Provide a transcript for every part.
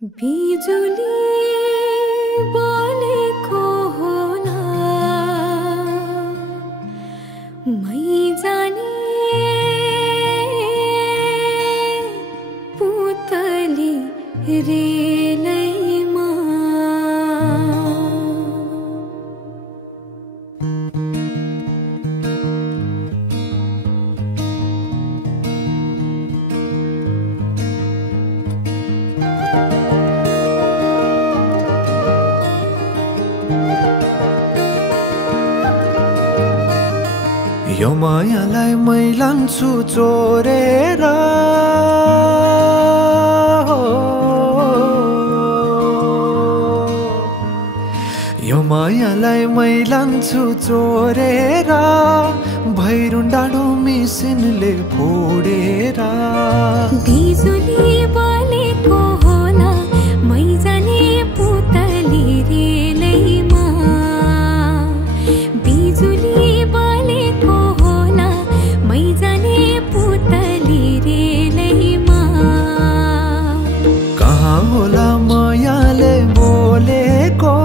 बिजुली बोलेको होला मै जाने पुतली रेलैमा यो मायालाई मै लान्छु चोरेर यो मायालाई मै लान्छु चोरेर भैरुन डाँडो मिसिनले फोडेर बिजुली बोलेको होला मै जाने पुतली रेलैमा बिजुली बोलेको होला मै जाने पुतली रेलैमा कहाँ होला मायाले बोलेको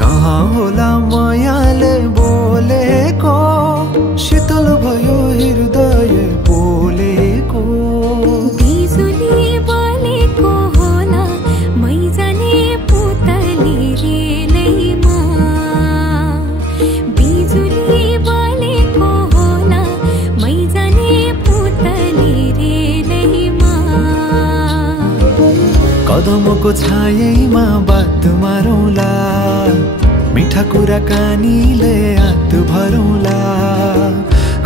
कहाँ होला मायाले बोलेको शीतल भयो हृदय बोलेको बिजुली बोलेको होला मै जाने पुतली रेलैमा बिजुली बोलेको होला मै जाने पुतली रेलैमा कदमको छायैमा बात मारौँला मिठा कुराकानीले हात भरौँला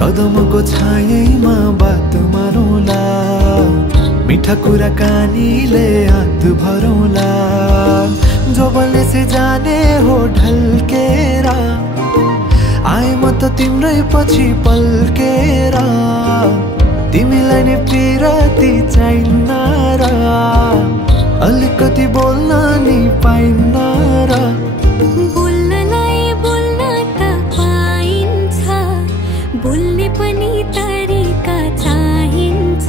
कदमको छायैमा बात मारौँला मिठा कुराकानीले हात भरौँला जो बलले से जाने हो ढल्केर आए म त तिम्रै पछि पल्केर तिमीलाई नै पिरती चाहिन्न र अलिकति बोल्न नि पाइन्न र बोल्नलाई बोल्न त पाइन्छ बोल्ने पनि तरिका चाहिन्छ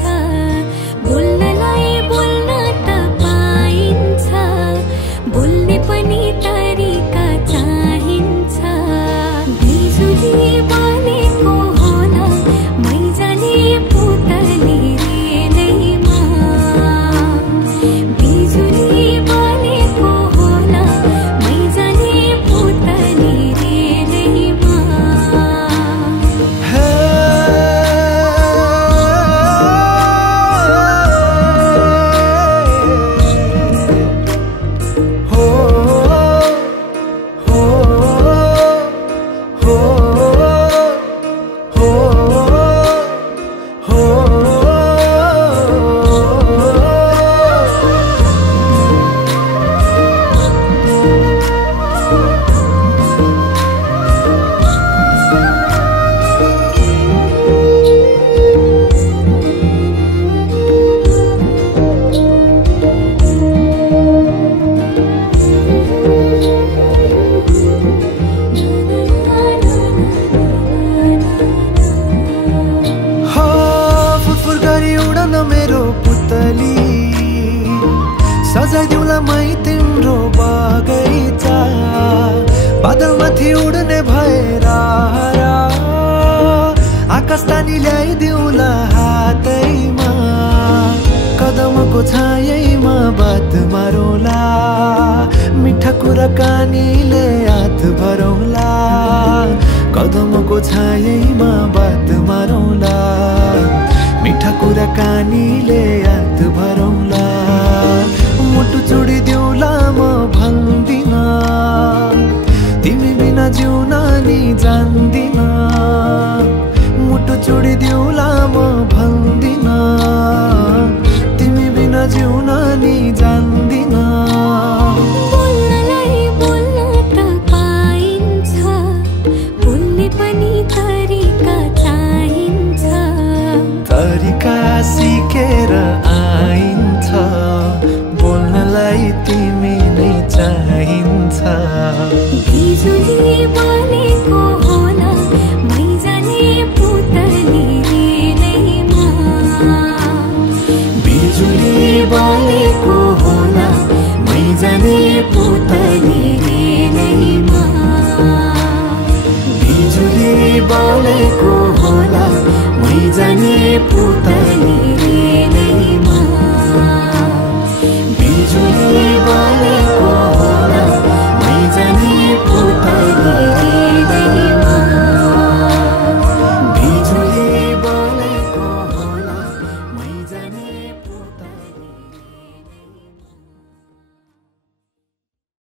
बोल्नलाई बोल्न त पाइन्छ बोल्ने पनि तरिका चाहिन्छ बिजुली बोलेको होला मै जाने पुतली रेलैमा बिजुली बोलेको होला मै जाने पुतली रेलैमा हे हो हो हो हो फुरफुर गरी उडन मेरो पुतली सजाइदिउँला मै तिम्रो बगैँचा बादलमाथि उड्ने भएर आकाश तानी ल्याइदिउँला हातैमा कदमको छायैमा बात मारौँला मिठा कुराकानीले हात भरौँला कदमको छायैमा बात मारौँला मिठा कुराकानीले हात भरौँला मुटु छोडिदेऊला म भन्दिन तिमी बिना जिउन नि जान्दिन मुटु छोडिदेऊला म भन्दिन तिमी बिना जिउन नि जान्दिन बोल्नलाई बोल्न त पाइन्छ बोल्ने पनि तरिका चाहिन्छ तरिका सिकेर आइन्छ जाने पुतली रेलैमा बिजुली बलेको होला मै जाने पुतली